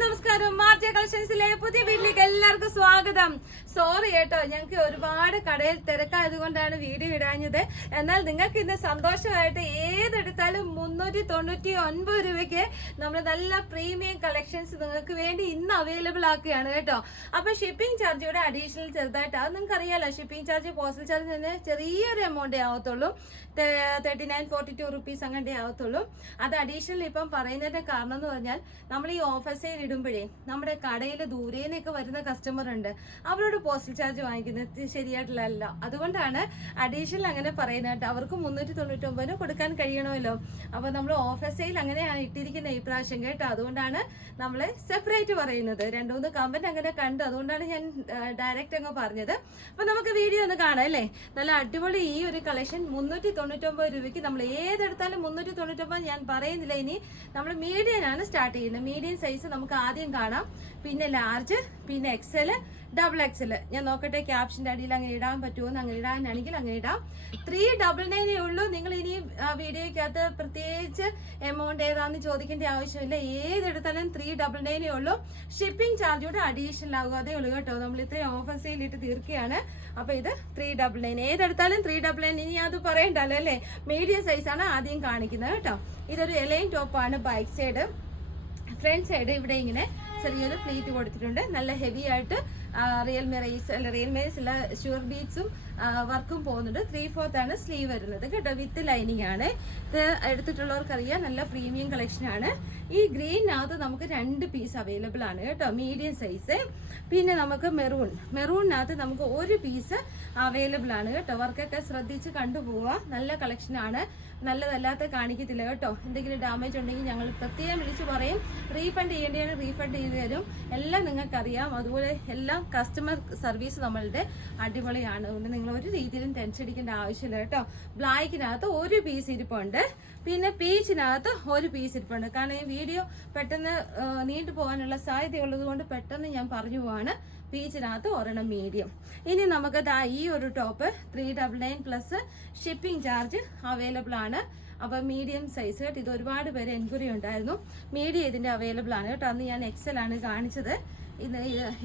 നമസ്കാരം. മാർജിയ കളക്ഷൻസിലെ പുതിയ വീട്ടിലേക്ക് എല്ലാവർക്കും സ്വാഗതം. സോറി കേട്ടോ ഞങ്ങൾക്ക് ഒരുപാട് കടയിൽ തിരക്കായത് കൊണ്ടാണ് വീഡിയോ ഇടാഞ്ഞത്. എന്നാൽ നിങ്ങൾക്ക് ഇന്ന് സന്തോഷമായിട്ട് ഏതെടുത്താലും മുന്നൂറ്റി തൊണ്ണൂറ്റി ഒൻപത് രൂപയ്ക്ക് നമ്മൾ നല്ല പ്രീമിയം കളക്ഷൻസ് നിങ്ങൾക്ക് വേണ്ടി ഇന്ന് അവൈലബിൾ ആക്കുകയാണ് കേട്ടോ. അപ്പൊ ഷിപ്പിംഗ് ചാർജ് ഇവിടെ അഡീഷണൽ ചെറുതായിട്ട് അത് നിങ്ങൾക്ക് അറിയാലോ ഷിപ്പിംഗ് ചാർജ് പോസ്റ്റൽ ചാർജ് തന്നെ ചെറിയൊരു എമൗണ്ടേ ആവത്തുള്ളൂ. Thirty nine forty two rupees അങ്ങനെ ആവത്തുള്ളൂ. അത് അഡീഷണൽ ഇപ്പം പറയുന്നതിന്റെ കാരണം എന്ന് പറഞ്ഞാൽ നമ്മൾ ഈ ഓഫർ സെയിൽ ഇടുമ്പോഴേ നമ്മുടെ കടയിൽ ദൂരെ നിന്നൊക്കെ വരുന്ന കസ്റ്റമർ ഉണ്ട്. അവരോട് പോസ്റ്റൽ ചാർജ് വാങ്ങിക്കുന്നത് ശരിയായിട്ടുള്ളതല്ല. അതുകൊണ്ടാണ് അഡീഷണൽ അങ്ങനെ പറയുന്നത് അവർക്ക് മുന്നൂറ്റി തൊണ്ണൂറ്റി കൊടുക്കാൻ കഴിയണമല്ലോ. അപ്പൊ നമ്മൾ ഓഫർ അങ്ങനെയാണ് ഇട്ടിരിക്കുന്നത് ഈ പ്രാവശ്യം കേട്ടോ. അതുകൊണ്ടാണ് നമ്മൾ സെപ്പറേറ്റ് പറയുന്നത്. രണ്ടു മൂന്ന് കമന്റ് അങ്ങനെ കണ്ടു. അതുകൊണ്ടാണ് ഞാൻ ഡയറക്റ്റ് അങ്ങ് പറഞ്ഞത്. അപ്പോൾ നമുക്ക് വീഡിയോ ഒന്ന് കാണാം അല്ലേ? നല്ല അടിപൊളി ഈ ഒരു കളക്ഷൻ മുന്നൂറ്റി തൊണ്ണൂറ്റൊമ്പത് രൂപയ്ക്ക് നമ്മൾ ഏതെടുത്താലും മുന്നൂറ്റി തൊണ്ണൂറ്റൊമ്പത് ഞാൻ പറയുന്നില്ല ഇനി. നമ്മൾ മീഡിയനാണ് സ്റ്റാർട്ട് ചെയ്യുന്നത്. മീഡിയം സൈസ് നമുക്ക് ആദ്യം കാണാം. പിന്നെ ലാർജ് പിന്നെ എക്സൽ ഡബിൾ എക്സൽ ഞാൻ നോക്കട്ടെ ക്യാപ്ഷന്റെ അടിയിൽ അങ്ങനെ ഇടാൻ പറ്റുമോ അങ്ങനെ ഇടാനാണെങ്കിൽ അങ്ങനെ ഇടാം. ത്രീ ഡബിൾ നയനേ ഉള്ളൂ. നിങ്ങൾ ഇനി വീഡിയോയ്ക്കകത്ത് പ്രത്യേകിച്ച് എമൗണ്ട് ഏതാന്ന് ചോദിക്കേണ്ട ആവശ്യമില്ല. ഏതെടുത്താലും ത്രീ ഡബിൾ നയനേ ഉള്ളൂ. ഷിപ്പിംഗ് ചാർജ് കൂടെ അഡീഷണൽ ആകും. അതേ ഉള്ളൂ കേട്ടോ. നമ്മൾ ഇത്രയും ഓഫർ സെയിലിട്ട് തീർക്കുകയാണ്. അപ്പൊ ഇത് ത്രീ ഡബിൾ നയൻ ഏതെടുത്താലും ത്രീ ഡബിൾ നയൻ ഇനി അത് പറയണ്ടല്ലോ അല്ലേ? മീഡിയം ആണ് ആദ്യം കാണിക്കുന്നത് കേട്ടോ. ഇതൊരു എലൈൻ ടോപ്പാണ് ബൈക്ക് സൈഡ് ഫ്രണ്ട് സൈഡ് ഇവിടെ ഇങ്ങനെ ചെറിയൊരു പ്ലേറ്റ് കൊടുത്തിട്ടുണ്ട്. നല്ല ഹെവി ആയിട്ട് റിയൽ റേസ് അല്ല റിയൽമി റേസ് അല്ല ഷുഗർ ബീറ്റ്സും വർക്കും പോകുന്നുണ്ട്. ത്രീ ഫോർത്ത് ആണ് സ്ലീവ് വരുന്നത് കേട്ടോ. വിത്ത് ലൈനിങ് ആണ്. ഇത് എടുത്തിട്ടുള്ളവർക്കറിയാം. നല്ല പ്രീമിയം കളക്ഷൻ ആണ്. ഈ ഗ്രീനകത്ത് നമുക്ക് രണ്ട് പീസ് അവൈലബിൾ ആണ് കേട്ടോ. മീഡിയം സൈസ് പിന്നെ നമുക്ക് മെറൂൺ മെറൂണിനകത്ത് നമുക്ക് ഒരു പീസ് അവൈലബിൾ ആണ് കേട്ടോ. വർക്കൊക്കെ ശ്രദ്ധിച്ച് കണ്ടുപോവാം. നല്ല കളക്ഷൻ ആണ്. നല്ലതല്ലാത്ത കാണിക്കത്തില്ല കേട്ടോ. എന്തെങ്കിലും ഡാമേജ് ഉണ്ടെങ്കിൽ ഞങ്ങൾ പ്രത്യേകം വിളിച്ച് പറയും. റീഫണ്ട് ചെയ്യേണ്ടതാണ് റീഫണ്ട് ചെയ്ത് തരും. എല്ലാം നിങ്ങൾക്കറിയാം. അതുപോലെ എല്ലാം കസ്റ്റമർ സർവീസ് നമ്മളുടെ അടിപൊളിയാണ്. അതുകൊണ്ട് നിങ്ങൾ ഒരു രീതിയിലും ടെൻഷൻ അടിക്കേണ്ട ആവശ്യമില്ല കേട്ടോ. ബ്ലാക്കിനകത്ത് ഒരു പീസ് ഇരിപ്പുണ്ട്. പിന്നെ പീച്ചിനകത്ത് ഒരു പീസ് ഇരിപ്പുണ്ട്. കാരണം ഈ വീഡിയോ പെട്ടെന്ന് നീണ്ടു പോകാനുള്ള സാധ്യതയുള്ളത് കൊണ്ട് പെട്ടെന്ന് ഞാൻ പറഞ്ഞു പോവാണ്. പീച്ചിനകത്ത് ഒരെണ്ണം മീഡിയം ഇനി നമുക്ക് ദാ ഈ ഒരു top three double nine plus shipping charge available ആണ്. അപ്പോൾ മീഡിയം സൈസ് കേട്ടോ. ഇത് ഒരുപാട് പേര് എൻക്വയറി ഉണ്ടായിരുന്നു. മീഡിയം ഇതിന്റെ അവൈലബിൾ ആണ് കേട്ടോ. അന്ന് ഞാൻ എക്സൽ ആണ് കാണിച്ചത്. ഇത്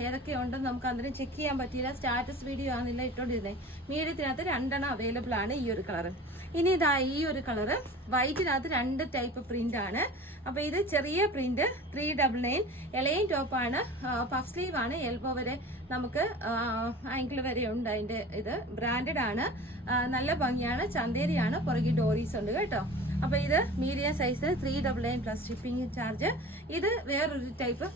ഏതൊക്കെ ഉണ്ടെന്ന് നമുക്ക് അന്നേരം ചെക്ക് ചെയ്യാൻ പറ്റിയില്ല. സ്റ്റാറ്റസ് വീഡിയോ ആണെന്നില്ല ഇട്ടോണ്ടിരുന്നത് മീഡിയത്തിനകത്ത് രണ്ടെണ്ണം അവൈലബിൾ ആണ് ഈ ഒരു കളറ് ഇനി ഇതാ ഈ ഒരു കളറ് വൈറ്റിനകത്ത് രണ്ട് ടൈപ്പ് പ്രിന്റ് ആണ്. അപ്പോൾ ഇത് ചെറിയ പ്രിന്റ് ത്രീ ഡബിൾ നയൻ ഇളയും ടോപ്പാണ് പഫ് സ്ലീവ് ആണ്. എൽബോ വരെ നമുക്ക് ആങ്കിൾ വരെ ഉണ്ട് അതിന്റെ ഇത്. ബ്രാൻഡഡ് ആണ്. നല്ല ഭംഗിയാണ്. ചന്തേരിയാണ് പുറകിൽ ഡോറീസ് ഉണ്ട് കേട്ടോ. അപ്പൊ ഇത് medium size three double nine plus shipping charge ഇത് വേറൊരു ടൈപ്പ്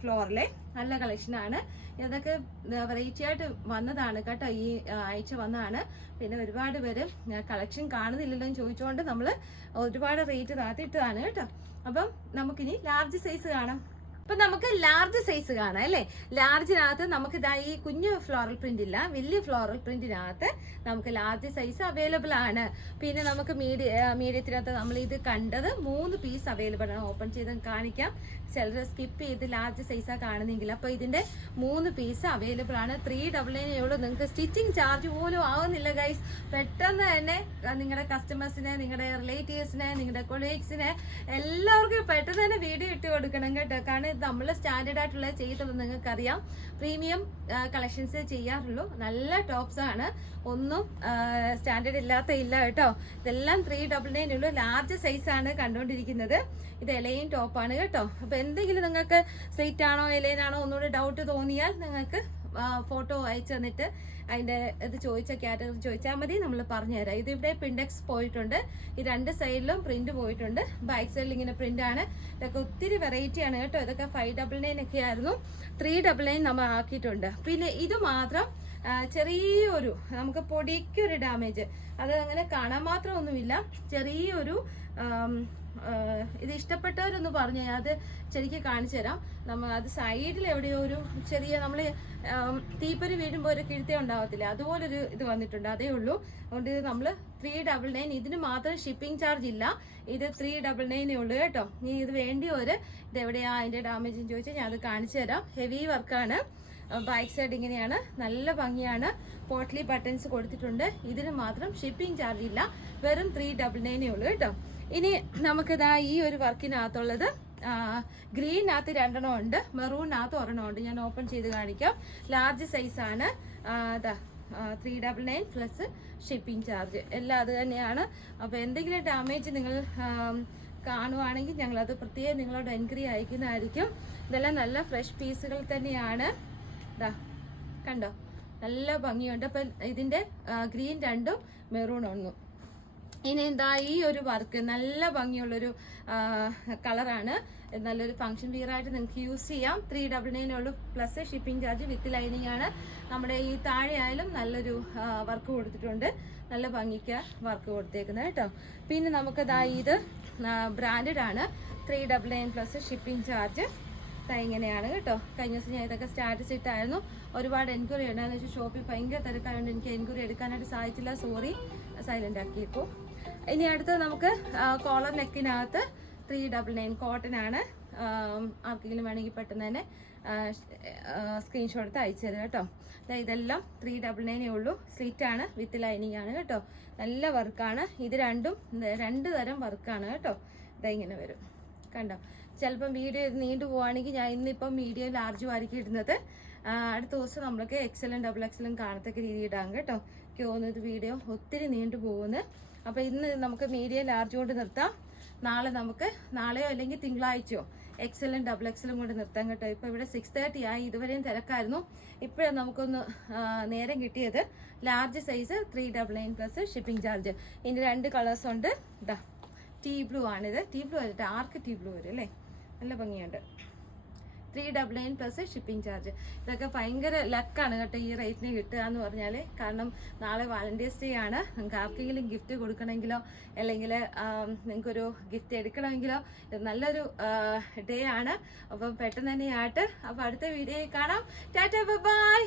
ഫ്ലോറിലെ നല്ല കളക്ഷനാണ് ഇതൊക്കെ വെറൈറ്റി ആയിട്ട് വന്നതാണ് കേട്ടോ. ഈ ആഴ്ച വന്നതാണ്. പിന്നെ ഒരുപാട് പേര് കളക്ഷൻ കാണുന്നില്ലല്ലോ എന്ന് ചോദിച്ചുകൊണ്ട് നമ്മൾ ഒരുപാട് റേറ്റ് താത്തിയിട്ടതാണ് കേട്ടോ. അപ്പം നമുക്കിനി ലാർജ് സൈസ് കാണാം. അപ്പൊ നമുക്ക് ലാർജ് സൈസ് കാണാം അല്ലേ? ലാർജിനകത്ത് നമുക്ക് ഇതാ ഈ കുഞ്ഞു ഫ്ലോറൽ പ്രിന്റ് ഇല്ല വലിയ ഫ്ലോറൽ പ്രിന്റിനകത്ത് നമുക്ക് ലാർജ് സൈസ് അവൈലബിൾ ആണ്. പിന്നെ നമുക്ക് മീഡിയ മീഡിയത്തിനകത്ത് നമ്മൾ ഇത് കണ്ടത് മൂന്ന് പീസ് അവൈലബിൾ ആണ്. ഓപ്പൺ ചെയ്ത് കാണിക്കാം. ചിലർ സ്കിപ്പ് ചെയ്ത് ലാർജ് സൈസാണ് കാണുന്നെങ്കിൽ. അപ്പോൾ ഇതിന്റെ മൂന്ന് പീസ് അവൈലബിൾ ആണ്. ത്രീ ഡബിൾ നയൻ ഉള്ളൂ. നിങ്ങൾക്ക് സ്റ്റിച്ചിങ് ചാർജ് പോലും ആവുന്നില്ല ഗൈസ് പെട്ടെന്ന് തന്നെ നിങ്ങളുടെ കസ്റ്റമേഴ്സിനെ നിങ്ങളുടെ റിലേറ്റീവ്സിനെ നിങ്ങളുടെ കൊളീഗ്സിനെ എല്ലാവർക്കും പെട്ടെന്ന് തന്നെ വീഡിയോ ഇട്ട് കൊടുക്കണം കേട്ടോ. കാരണം നമ്മൾ സ്റ്റാൻഡേർഡ് ആയിട്ടുള്ള ചെയ്തുള്ളത് നിങ്ങൾക്കറിയാം. പ്രീമിയം കളക്ഷൻസ് ചെയ്യാറുള്ളൂ. നല്ല ടോപ്സ് ആണ്. ഒന്നും സ്റ്റാൻഡേർഡ് ഇല്ലാത്ത ഇല്ല കേട്ടോ. ഇതെല്ലാം ത്രീ ഡബിൾ നയൻ ഉള്ളൂ. ലാർജ് സൈസ് ആണ് കണ്ടുകൊണ്ടിരിക്കുന്നത്. ഇത് ഇലയും ടോപ്പാണ് കേട്ടോ. അപ്പോൾ എന്തെങ്കിലും നിങ്ങൾക്ക് സെയ്റ്റ് ആണോ എലയിൻ ആണോ ഒന്നുകൂടെ ഡൗട്ട് തോന്നിയാൽ നിങ്ങൾക്ക് ഫോട്ടോ അയച്ചു തന്നിട്ട് അതിന്റെ ഇത് ചോദിച്ച കാറ്റഗറി ചോദിച്ചാൽ മതി നമ്മൾ പറഞ്ഞുതരാം ഇത് ഇവിടെ പിൻഡെക്സ് പോയിട്ടുണ്ട്. ഈ രണ്ട് സൈഡിലും പ്രിന്റ് പോയിട്ടുണ്ട്. ബാക്ക് സൈഡിൽ ഇങ്ങനെ പ്രിന്റ് ആണ്. ഇതൊക്കെ ഒത്തിരി വെറൈറ്റി ആണ് കേട്ടോ. ഇതൊക്കെ ഫൈവ് ഡബിൾ നയൻ ഒക്കെ ആയിരുന്നു. ത്രീ ഡബിൾ നയൻ നമ്മൾ ആക്കിയിട്ടുണ്ട്. പിന്നെ ഇത് മാത്രം ചെറിയൊരു നമുക്ക് പൊടിക്കൊരു ഡാമേജ് അത് അങ്ങനെ കാണാൻ മാത്രമൊന്നുമില്ല. ചെറിയൊരു ഇത് ഇഷ്ടപ്പെട്ടവരൊന്ന് പറഞ്ഞു അത് ശരിക്കും കാണിച്ചു തരാം. നമ്മൾ അത് സൈഡിൽ എവിടെയോ ഒരു ചെറിയ നമ്മൾ തീപ്പരി വീഴുമ്പോൾ ഒരു കിഴത്തേ ഉണ്ടാവത്തില്ല. അതുപോലൊരു ഇത് വന്നിട്ടുണ്ട്. അതേ ഉള്ളൂ. അതുകൊണ്ട് ഇത് നമ്മൾ ത്രീ ഡബിൾ നയൻ ഇതിന് മാത്രം ഷിപ്പിംഗ് ചാർജ് ഇല്ല. ഇത് ത്രീ ഡബിൾ നയനേ ഉള്ളൂ കേട്ടോ. ഇനി ഇത് വേണ്ടി ഒരു ഇത് എവിടെയാ അതിന്റെ ഡാമേജ് ചോദിച്ചാൽ ഞാൻ അത് കാണിച്ചു തരാം. ഹെവി വർക്കാണ് ബാക്ക് സൈഡ് ഇങ്ങനെയാണ്. നല്ല ഭംഗിയാണ്. പോട്ട്ലി ബട്ടൺസ് കൊടുത്തിട്ടുണ്ട്. ഇതിന് മാത്രം ഷിപ്പിംഗ് ചാർജ് ഇല്ല. വെറും ത്രീ ഡബിൾ നയനേ ഉള്ളൂ കേട്ടോ. ഇനി നമുക്കിതാ ഈ ഒരു വർക്കിനകത്തുള്ളത് ഗ്രീനകത്ത് രണ്ടെണ്ണം ഉണ്ട് മെറൂണിനകത്ത് ഒരെണ്ണം ഉണ്ട്. ഞാൻ ഓപ്പൺ ചെയ്ത് കാണിക്കാം. ലാർജ് സൈസാണ് അതാ three double nine plus shipping charge എല്ലാം അത് തന്നെയാണ്. അപ്പോൾ എന്തെങ്കിലും ഡാമേജ് നിങ്ങൾ കാണുവാണെങ്കിൽ ഞങ്ങളത് പ്രത്യേകം നിങ്ങളോട് എൻക്വയറി അയക്കുന്നതായിരിക്കും. ഇതെല്ലാം നല്ല ഫ്രഷ് പീസുകൾ തന്നെയാണ്. ഇതാ കണ്ടോ? നല്ല ഭംഗിയുണ്ട്. അപ്പം ഇതിന്റെ ഗ്രീൻ രണ്ടും മെറൂൺ ഒന്നും. ഇനി എന്താ ഈ ഒരു വർക്ക് നല്ല ഭംഗിയുള്ളൊരു കളറാണ് നല്ലൊരു ഫംഗ്ഷൻ ആയിട്ട് നിങ്ങൾക്ക് യൂസ് ചെയ്യാം. ത്രീ ഡബിൾ നയൻ ഉള്ളു plus shipping charge with lining ആണ്. നമ്മുടെ ഈ താഴെ ആയാലും നല്ലൊരു വർക്ക് കൊടുത്തിട്ടുണ്ട്. നല്ല ഭംഗിക്ക് വർക്ക് കൊടുത്തേക്കുന്നത് കേട്ടോ. പിന്നെ നമുക്ക് ദാ ഇത് ബ്രാൻഡഡ് ആണ്. Three double nine plus shipping charge ഇങ്ങനെയാണ് കേട്ടോ. കഴിഞ്ഞ ദിവസം ഞാൻ ഇതൊക്കെ സ്റ്റാറ്റസ് ഇട്ടായിരുന്നു. ഒരുപാട് എൻക്വയറി ഉണ്ടായിരുന്നു വെച്ചാൽ ഷോപ്പിൽ ഭയങ്കര തിരക്കായതുകൊണ്ട് എനിക്ക് എൻക്വയറി എടുക്കാനായിട്ട് സാധിച്ചില്ല. സോറി സൈലന്റ് ആക്കിയേക്കും. ഇനി അടുത്ത് നമുക്ക് കോളർ നെക്കിനകത്ത് ത്രീ ഡബിൾ നയൻ കോട്ടൺ ആണ് ആർക്കെങ്കിലും വേണമെങ്കിൽ പെട്ടെന്ന് തന്നെ സ്ക്രീൻഷോട്ട് അയച്ചു തരാം കേട്ടോ. അതായത് ഇതെല്ലാം ത്രീ ഡബിൾ നയനേ ഉള്ളൂ. സ്ലിറ്റ് ആണ് വിത്ത് ലൈനിങ് ആണ് കേട്ടോ. നല്ല വർക്കാണ് ഇത് രണ്ടും രണ്ട് തരം വർക്കാണ് കേട്ടോ. ഇതാ ഇങ്ങനെ വരും. കണ്ടോ? ചിലപ്പം വീഡിയോ നീണ്ടു പോവുകയാണെങ്കിൽ ഞാൻ ഇന്നിപ്പം മീഡിയം ലാർജ് വാരിക്കി ഇടുന്നത്. അടുത്ത ദിവസം നമ്മൾക്ക് എക്സലും ഡബിൾ എക്സലും കാണത്തക്ക രീതി ഇടാം കേട്ടോ. എനിക്ക് തോന്നുന്നത് വീഡിയോ ഒത്തിരി നീണ്ടു പോകുന്നു. അപ്പോൾ ഇന്ന് നമുക്ക് മീഡിയ ലാർജ് കൊണ്ട് നിർത്താം. നാളെ നമുക്ക് നാളെയോ അല്ലെങ്കിൽ തിങ്കളാഴ്ചയോ എക്സലും ഡബിൾ എക്സലും കൊണ്ട് നിർത്താൻ കേട്ടോ. ഇപ്പോൾ ഇവിടെ സിക്സ് തേർട്ടി ആയി. ഇതുവരെയും തിരക്കായിരുന്നു. ഇപ്പോഴാണ് നമുക്കൊന്ന് നേരം കിട്ടിയത്. Large size three double nine plus shipping charge ഇതിന്റെ രണ്ട് കളേഴ്സ് ഉണ്ട്. ഇതാ ടീ ബ്ലൂ ആണിത്. ടീ ബ്ലൂ അല്ല ആർക്ക് ടീ ബ്ലൂ വരും അല്ലേ? നല്ല ഭംഗിയുണ്ട്. Three double nine plus shipping charge ഇതൊക്കെ ഭയങ്കര ലക്കാണ് കേട്ടോ ഈ റേറ്റിന് കിട്ടുക എന്ന് പറഞ്ഞാൽ കാരണം നാളെ വാലന്റൈൻസ് ഡേ ആണ്. നിങ്ങൾക്ക് ആർക്കെങ്കിലും ഗിഫ്റ്റ് കൊടുക്കണമെങ്കിലോ അല്ലെങ്കിൽ നിങ്ങൾക്കൊരു ഗിഫ്റ്റ് എടുക്കണമെങ്കിലോ നല്ലൊരു ഡേ ആണ്. അപ്പം പെട്ടെന്ന് തന്നെ ആയിട്ട് അപ്പോൾ അടുത്ത വീഡിയോയിൽ കാണാം. Tata bye.